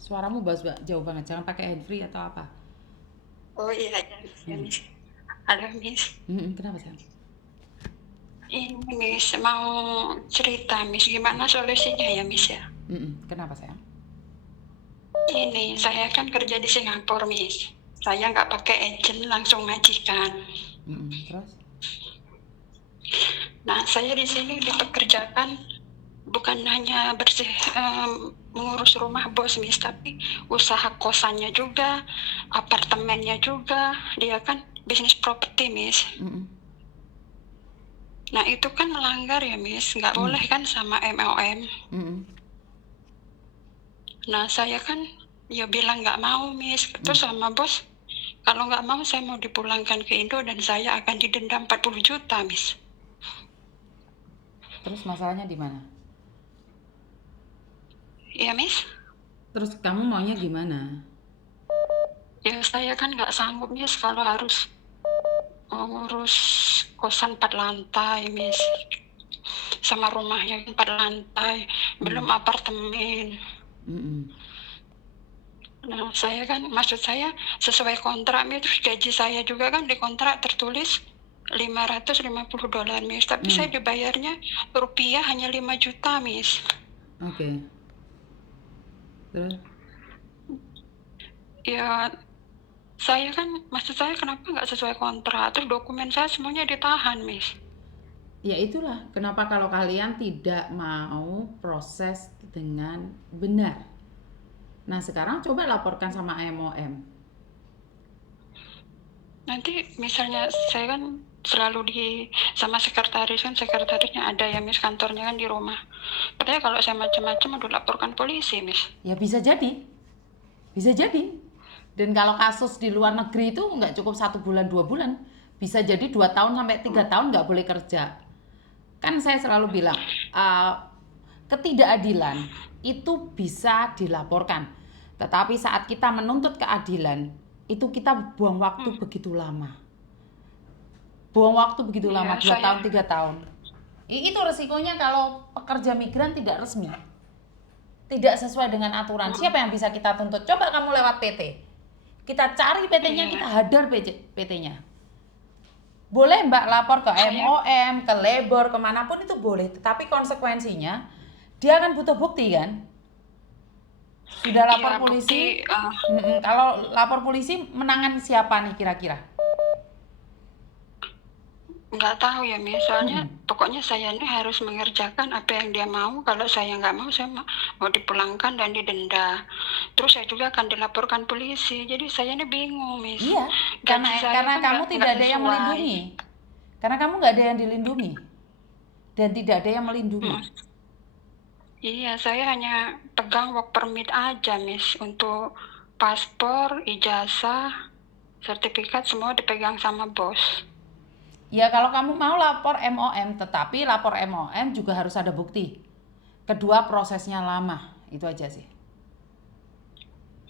Suaramu jauh banget. Jangan pakai handfree atau apa. Oh iya, ya, Hmm. Miss. Halo, Miss. Kenapa sayang? Ini, Miss, mau cerita, Miss, gimana solusinya ya, Miss ya? Kenapa sayang? Ini, saya kan kerja di Singapura, Miss. Saya nggak pakai agent, langsung majikan. Terus? Nah, saya di sini dipekerjakan bukan hanya mengurus rumah bos, Miss, tapi usaha kosannya juga, apartemennya juga. Dia kan bisnis properti, Miss. Nah, itu kan melanggar ya, Miss. Nggak boleh kan sama MLM. Nah, saya kan ya bilang nggak mau, Miss. Terus sama bos, kalau nggak mau saya mau dipulangkan ke Indo dan saya akan didenda 40 juta, Miss. Terus masalahnya di mana? Iya, Miss. Terus kamu maunya gimana? Ya saya kan nggak sanggup, Miss, kalau harus ngurus kosan 4 lantai, Miss. Sama rumahnya 4 lantai, belum apartemen. Nah, saya kan, maksud saya sesuai kontrak, Miss. Terus gaji saya juga kan di kontrak tertulis $550, Miss. Tapi saya dibayarnya rupiah hanya 5 juta, Miss. Oke. Terus? Ya, saya kan, maksud saya kenapa nggak sesuai kontrak? Terus dokumen saya semuanya ditahan, Miss. Ya itulah kenapa kalau kalian tidak mau proses dengan benar. Nah sekarang coba laporkan sama MOM. Nanti misalnya saya kan selalu sama sekretaris kan, sekretarisnya ada ya, Miss, kantornya kan di rumah. Katanya kalau saya macam-macam udah laporkan polisi, Miss. Ya bisa jadi. Bisa jadi. Dan kalau kasus di luar negeri itu nggak cukup 1 bulan 2 bulan, bisa jadi 2 tahun sampai 3 tahun nggak boleh kerja. Kan saya selalu bilang ketidakadilan itu bisa dilaporkan, tetapi saat kita menuntut keadilan itu kita buang waktu begitu lama, Ya, 2 saya tahun 3 tahun. Itu resikonya kalau pekerja migran tidak resmi, tidak sesuai dengan aturan. Siapa yang bisa kita tuntut? Coba kamu lewat PT. Kita cari PT-nya, iya, kita hadar PT-nya. Boleh Mbak lapor ke saya MOM, ke labor, kemanapun itu boleh. Tetapi konsekuensinya dia akan butuh bukti kan. Sudah lapor iya polisi, bukti. kalau lapor polisi menangani siapa nih kira-kira? Nggak tahu ya, Miss. Soalnya pokoknya saya ini harus mengerjakan apa yang dia mau. Kalau saya nggak mau, saya mau dipulangkan dan didenda. Terus saya juga akan dilaporkan polisi. Jadi saya ini bingung, Miss. Iya, Gaji saya karena kan kamu tidak nggak ada yang sesuai. melindungi. Karena kamu nggak ada yang dilindungi dan tidak ada yang melindungi. Hmm. Iya, saya hanya pegang work permit aja, Miss. Untuk paspor, ijazah, sertifikat semua dipegang sama bos. Ya kalau kamu mau lapor MOM, tetapi lapor MOM juga harus ada bukti. Kedua prosesnya lama, itu aja sih.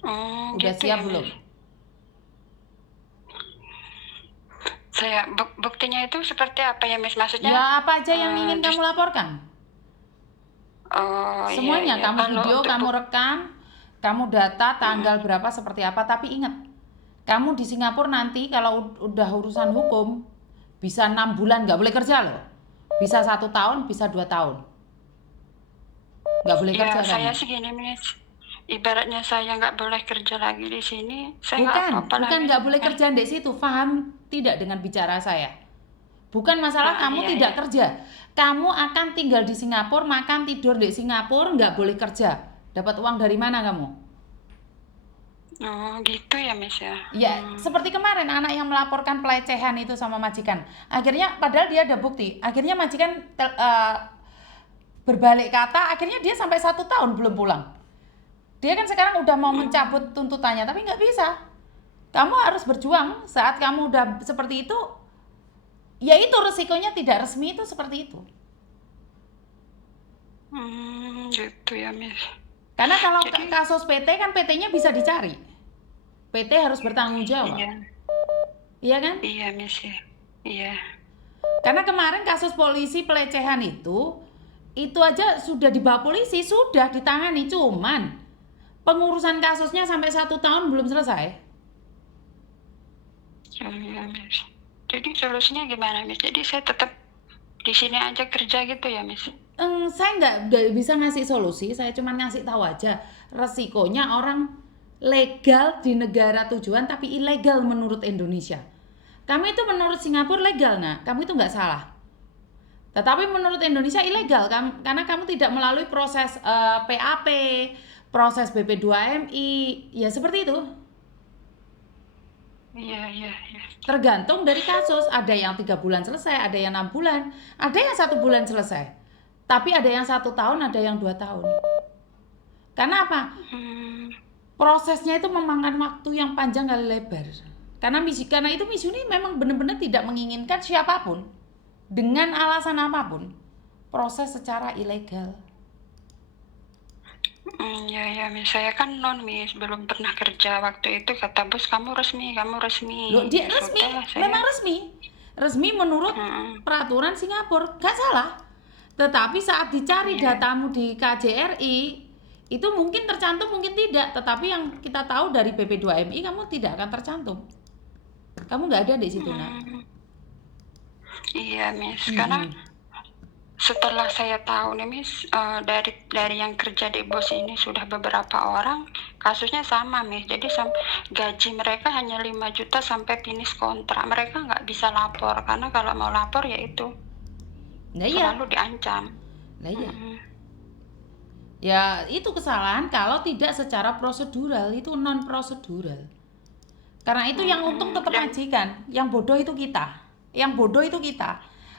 Udah Gitu siap ya, belum? Miss. Saya buktinya itu seperti apa ya, Miss? Maksudnya Ya apa aja yang ingin kamu just laporkan? oh iya Semuanya, iya. kamu Kalau video, untuk kamu rekam, kamu data, tanggal berapa, seperti apa. Tapi ingat, kamu di Singapura nanti kalau udah urusan hukum, bisa 6 bulan nggak boleh kerja loh. Bisa 1 tahun, bisa 2 tahun. Nggak boleh ya kerja saya kamu. sih gini, Miss. Ibaratnya saya nggak boleh kerja lagi di sini, saya nggak Bukan, apa-apa lah, bukan Miss. nggak boleh kerja di situ. Paham tidak dengan bicara saya? Bukan masalah kamu Iya tidak iya. kerja. Kamu akan tinggal di Singapura, makan tidur di Singapura, nggak boleh kerja. Dapat uang dari mana kamu? Oh gitu ya, Miss ya. Ya, seperti kemarin anak yang melaporkan pelecehan itu sama majikan. Akhirnya padahal dia ada bukti. Akhirnya majikan berbalik kata, akhirnya dia sampai 1 tahun belum pulang. Dia kan sekarang udah mau mencabut tuntutannya, tapi nggak bisa. Kamu harus berjuang saat kamu udah seperti itu. Ya itu resikonya tidak resmi itu seperti itu. Gitu ya, Miss. Karena kalau Jadi kasus PT kan PT-nya bisa dicari. PT harus bertanggung jawab. iya Iya kan? iya, Miss ya. Iya. Karena kemarin kasus polisi pelecehan itu aja sudah dibawa polisi, sudah ditangani, cuman pengurusan kasusnya sampai 1 tahun belum selesai. Ya, Miss. Jadi solusinya gimana, Miss? Jadi saya tetap di sini aja kerja gitu ya, Miss? Saya nggak bisa ngasih solusi, saya cuma ngasih tahu aja resikonya orang legal di negara tujuan tapi ilegal menurut Indonesia. Kamu itu menurut Singapura legal, nah, kamu itu nggak salah. Tetapi menurut Indonesia ilegal karena kamu tidak melalui proses PAP, proses BP2MI, ya seperti itu. Iya. Tergantung dari kasus, ada yang 3 bulan selesai, ada yang 6 bulan, ada yang 1 bulan selesai. Tapi ada yang 1 tahun, ada yang 2 tahun. Karena apa? Prosesnya itu memakan waktu yang panjang kali lebar. Karena itu Miss Yuni memang benar-benar tidak menginginkan siapapun dengan alasan apapun proses secara ilegal. Ya, Miss. Saya kan non, Miss. Belum pernah kerja. Waktu itu kata bos, kamu resmi. Loh, dia resmi, memang resmi. Resmi menurut peraturan Singapura, gak salah. Tetapi saat dicari datamu di KJRI, itu mungkin tercantum, mungkin tidak. Tetapi yang kita tahu dari BP2MI, kamu tidak akan tercantum. Kamu nggak ada di situ, Nak. Iya, Miss. Karena setelah saya tahu nih, Miss, dari yang kerja di bos ini sudah beberapa orang, kasusnya sama, Miss. Jadi gaji mereka hanya 5 juta sampai finish kontrak. Mereka nggak bisa lapor, karena kalau mau lapor ya itu selalu diancam. Nah iya. Ya itu kesalahan kalau tidak secara prosedural, itu non prosedural. Karena itu yang untung tetap majikan, yang bodoh itu kita.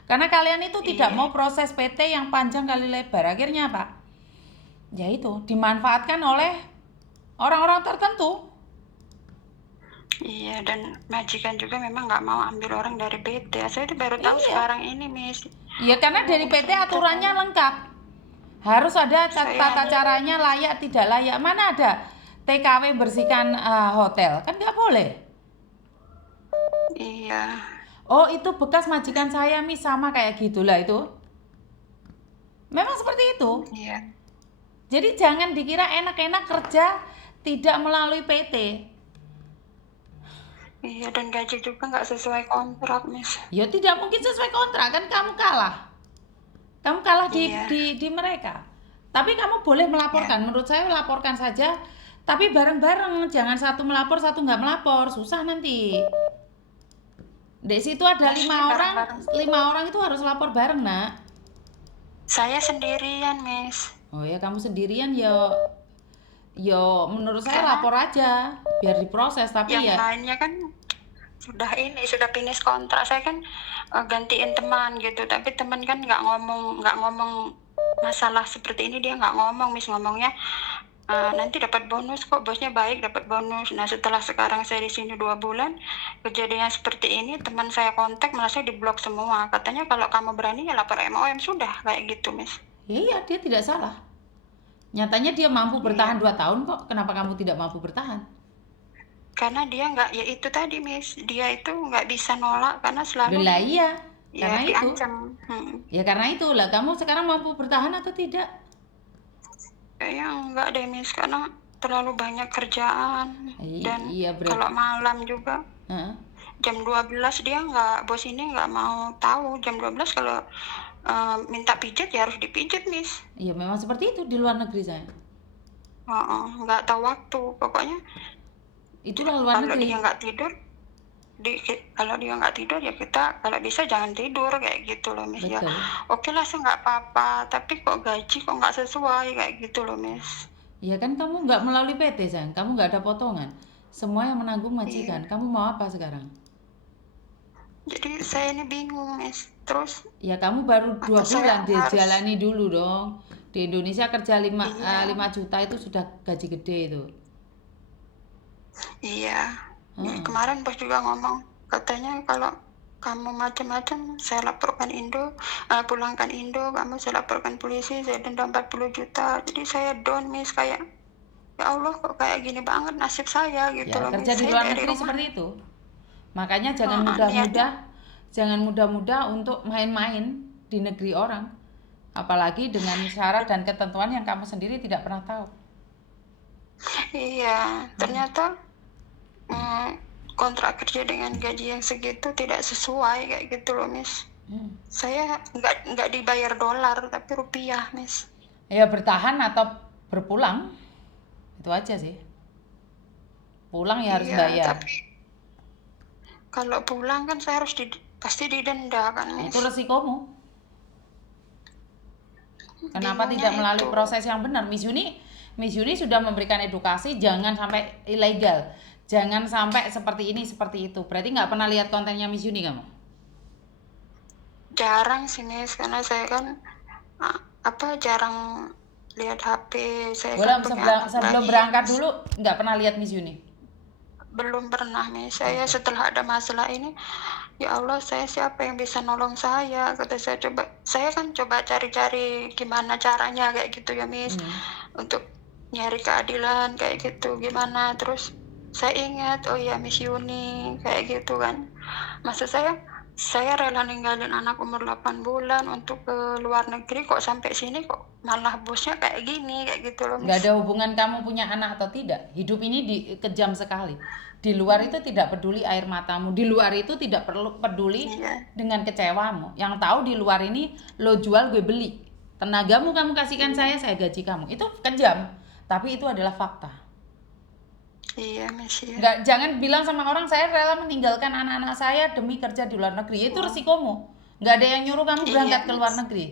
Karena kalian itu tidak mau proses PT yang panjang kali lebar. Akhirnya apa? Ya itu dimanfaatkan oleh orang-orang tertentu. Iya, dan majikan juga memang nggak mau ambil orang dari PT. Saya itu baru tahu sekarang ini, Miss. Iya, karena dari PT aturannya lengkap. Harus ada tata caranya, layak tidak layak. Mana ada TKW bersihkan hotel? Kan nggak boleh. Iya. Oh, itu bekas majikan saya, Miss, sama kayak gitulah itu. Memang seperti itu. Iya. Jadi jangan dikira enak-enak kerja tidak melalui PT. Iya, dan gaji juga nggak sesuai kontrak, Miss. Ya tidak mungkin sesuai kontrak, kan kamu kalah. Kamu kalah di mereka. Tapi kamu boleh melaporkan. Menurut saya laporkan saja. Tapi bareng-bareng, jangan satu melapor, satu nggak melapor. Susah nanti. Di situ ada 5 orang, 5 orang itu harus lapor bareng, Nak. Saya sendirian, Miss. Oh ya, kamu sendirian ya. Yo, menurut saya lapor aja biar diproses. Tapi yang lainnya kan sudah finish kontrak. Saya kan gantiin teman gitu, tapi teman kan nggak ngomong masalah seperti ini, dia nggak ngomong, Miss. Ngomongnya nanti dapat bonus kok, bosnya baik, dapat bonus. Nah, setelah sekarang saya di sini 2 bulan, kejadian seperti ini, teman saya kontak malah saya diblok semua. Katanya kalau kamu berani ya lapor MOM, sudah kayak gitu, Miss. Iya, dia tidak salah. Nyatanya dia mampu bertahan 2 tahun kok. Kenapa kamu tidak mampu bertahan? Karena dia nggak, ya itu tadi, Miss, dia itu nggak bisa nolak karena selalu karena diancam. Ya karena itulah kamu sekarang mampu bertahan atau tidak? Kayaknya enggak deh, Miss, karena terlalu banyak kerjaan. Dan kalau malam juga jam 12 dia bos ini nggak mau tahu. Jam 12 kalau minta pijat ya harus dipijat, Miss. Iya, memang seperti itu di luar negeri saya. Nggak tahu waktu, pokoknya itulah luar negeri. Kalau dia nggak tidur ya kita kalau bisa jangan tidur kayak gitu loh, Miss. Ya oke lah, saya nggak apa-apa, tapi kok gaji kok nggak sesuai kayak gitu loh, Miss. Ya kan kamu nggak melalui PT, sayang, kamu nggak ada potongan, semua yang menanggung majikan. Kamu mau apa sekarang? Jadi saya ini bingung, Miss. Terus ya kamu baru 2 bulan dijalani dulu dong. Di Indonesia kerja 5 juta itu sudah gaji gede itu. Iya. Kemarin bos juga ngomong, katanya kalau kamu macam-macam saya laporkan Indo, pulangkan Indo, kamu saya laporkan polisi, saya denda 40 juta. Jadi saya down, Miss, kayak ya Allah kok kayak gini banget nasib saya gitu loh, kerja Miss. Di luar negeri seperti itu. Makanya jangan mudah-mudah untuk main-main di negeri orang. Apalagi dengan syarat dan ketentuan yang kamu sendiri tidak pernah tahu. Iya, ternyata kontrak kerja dengan gaji yang segitu tidak sesuai kayak gitu loh, Miss. Saya nggak dibayar dolar tapi rupiah, Miss. Ya bertahan atau berpulang, itu aja sih. Pulang ya harus Iya, bayar. tapi kalau pulang kan saya harus pasti didenda kan, Itu Miss. resikomu. Kenapa Bingungnya tidak melalui itu. proses yang benar? Miss Yuni sudah memberikan edukasi, jangan sampai ilegal, jangan sampai seperti ini seperti itu. Berarti nggak pernah lihat kontennya Miss Yuni kamu? Jarang sih, Miss, karena saya kan jarang lihat HP. Saya kan Belum punya anak sebelum bayi, berangkat Miss. dulu nggak pernah lihat Miss Yuni. Belum pernah, Miss. Saya Oke. setelah ada masalah ini, ya Allah, saya siapa yang bisa nolong saya? Kata saya kan coba cari-cari gimana caranya kayak gitu ya, Miss. Untuk nyari keadilan kayak gitu gimana. Terus saya ingat, oh ya Miss Yuni kayak gitu kan. Maksud saya rela ninggalin anak umur 8 bulan untuk ke luar negeri, kok sampai sini kok malah bosnya kayak gini, kayak gitu loh, Nggak Miss. ada hubungan kamu punya anak atau tidak. Hidup ini kejam sekali. Di luar itu tidak peduli air matamu. Di luar itu tidak perlu peduli Iya, dengan kecewamu. Yang tahu di luar ini lo jual gue beli. Tenagamu kamu kasihkan saya gaji kamu. Itu kejam. Tapi itu adalah fakta. iya Miss ya. Nggak, jangan bilang sama orang saya rela meninggalkan anak-anak saya demi kerja di luar negeri. Itu resikomu. Nggak ada yang nyuruh kamu berangkat Iya ke luar Miss. negeri.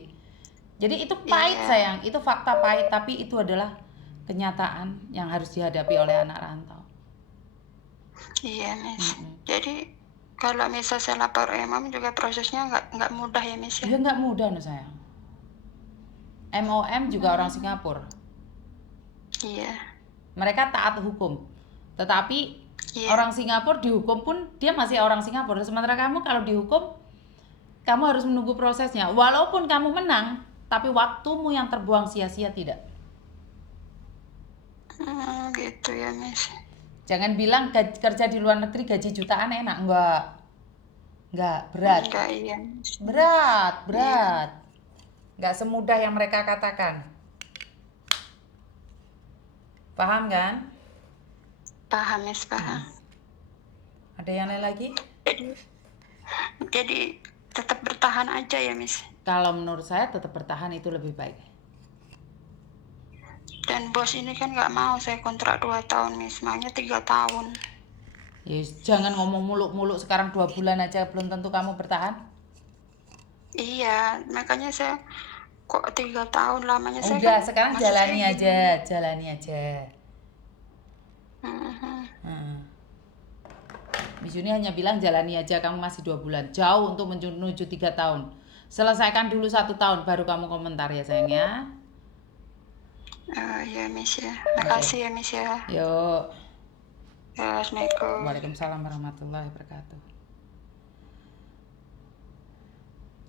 Jadi itu pahit Iya, sayang, itu fakta pahit, tapi itu adalah kenyataan yang harus dihadapi oleh anak rantau. iya Miss. Mm-mm. Jadi kalau misal saya lapor MOM juga prosesnya nggak mudah ya Miss ya. Ya nggak mudah no sayang. MOM juga orang Singapura. Iya, Mereka taat hukum. Tetapi iya. orang Singapura dihukum pun dia masih orang Singapura. Sementara kamu kalau dihukum, kamu harus menunggu prosesnya. Walaupun kamu menang, tapi waktumu yang terbuang sia-sia tidak. Gitu ya Miss. Jangan bilang kerja di luar negeri gaji jutaan enak. Enggak, berat. Enggak, iya Miss. Berat. Nggak semudah yang mereka katakan. Paham kan? Paham Miss, paham. Ada yang lain lagi? Jadi tetap bertahan aja ya Miss. Kalau menurut saya tetap bertahan itu lebih baik. Dan bos ini kan nggak mau saya kontrak 2 tahun Miss, maunya 3 tahun. Yes, jangan ngomong muluk-muluk sekarang 2 bulan aja belum tentu kamu bertahan. Iya, makanya saya kok 3 tahun lamanya saya Udah, kan sekarang maksud saya jalani gini. aja. Mhm. Miss Yuni hanya bilang jalani aja, kamu masih 2 bulan. Jauh untuk menuju 3 tahun. Selesaikan dulu 1 tahun baru kamu komentar ya sayang ya. Ya Miss ya. Makasih ya Miss ya. Yuk. Ya, Assalamualaikum. Waalaikumsalam warahmatullahi wabarakatuh.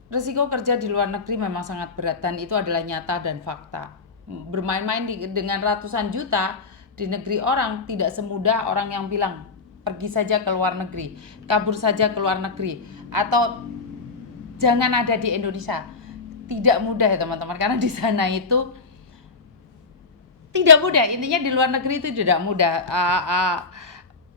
Risiko kerja di luar negeri memang sangat berat dan itu adalah nyata dan fakta. Bermain-main dengan ratusan juta di negeri orang tidak semudah orang yang bilang pergi saja ke luar negeri, kabur saja ke luar negeri, atau jangan ada di Indonesia. Tidak mudah ya teman-teman, karena di sana itu tidak mudah. Intinya di luar negeri itu tidak mudah.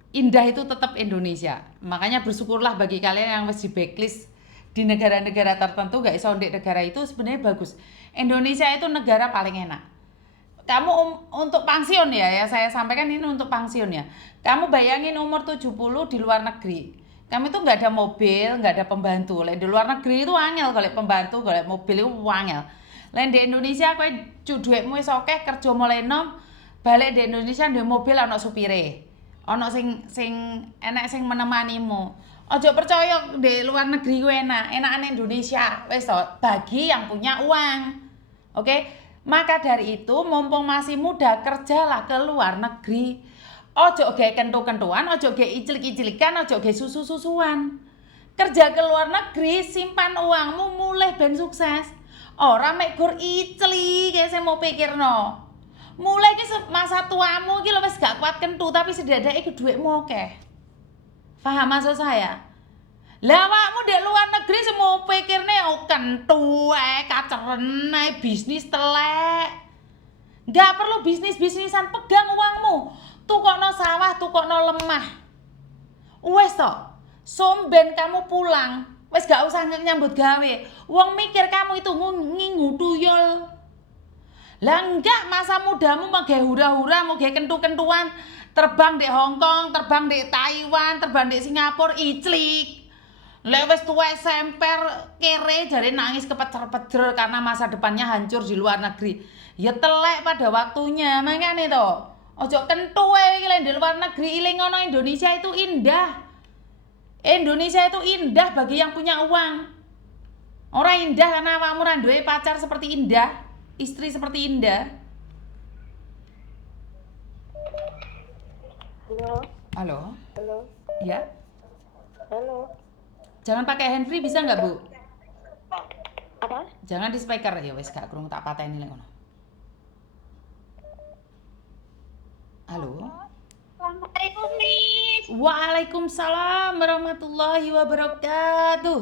Indah itu tetap Indonesia. Makanya bersyukurlah bagi kalian yang masih backlist di negara-negara tertentu, gak iso ndek negara itu sebenarnya bagus. Indonesia itu negara paling enak. Kamu untuk pensiun ya saya sampaikan ini untuk pensiun ya. Kamu bayangin umur 70 di luar negeri. Kamu itu nggak ada mobil, nggak ada pembantu. Di luar negeri itu angel golek pembantu, golek mobil itu angel. Lain di Indonesia kowe duitmu wis akeh kerja mulai enom, balik di Indonesia ndek mobil ana supire. Ana sing enek sing menemanimu. Ojo percaya di luar negeri ku enakan Indonesia. Wis bagi yang punya uang. Oke? Maka dari itu mumpung masih muda kerjalah ke luar negeri. Ojo ge kentu-kentuan, ojo ge icilik-icilikan, ojo ge susu-susuan. Kerja ke luar negeri, simpan uangmu mulai ben sukses. Ora mek gur icli kayak saya mau pikirno. Mulai ki masa tuamu ki wis gak kuat kentu tapi sedadake iki dhuwitmu akeh. Paham maksud saya? Lah awakmu di luar negeri semua pikirne kentu kaceren bisnis telek. Nggak perlu bisnis-bisnisan, pegang uangmu. Tukokno sawah, tukokno lemah. Wes toh, somben kamu pulang. Wes gak usah nyambut gawe. Wong mikir kamu itu ngingu tuyul. Lah enggak, masa mudamu mau ge hura-hura, mau ge kentu-kentuan, terbang di Hong Kong, terbang di Taiwan, terbang di Singapura, iclik. Lek wis tuwek semper kere jare nangis kepecer-pecer karena masa depannya hancur di luar negeri. Ya telek pada waktunya, makane to. Ojo kentu wae iki di luar negeri, iling ngono Indonesia itu indah. Indonesia itu indah bagi yang punya uang. Orang indah karena awakmu ra duwe pacar seperti indah, istri seperti indah. Halo, Halo? halo, Ya? halo. Jangan pakai handfree bisa nggak, Bu? Apa? Jangan di speaker ya wis gak krungu tak pateni lek ngono. Halo? Assalamualaikum, Miss. Waalaikumsalam warahmatullahi wabarakatuh.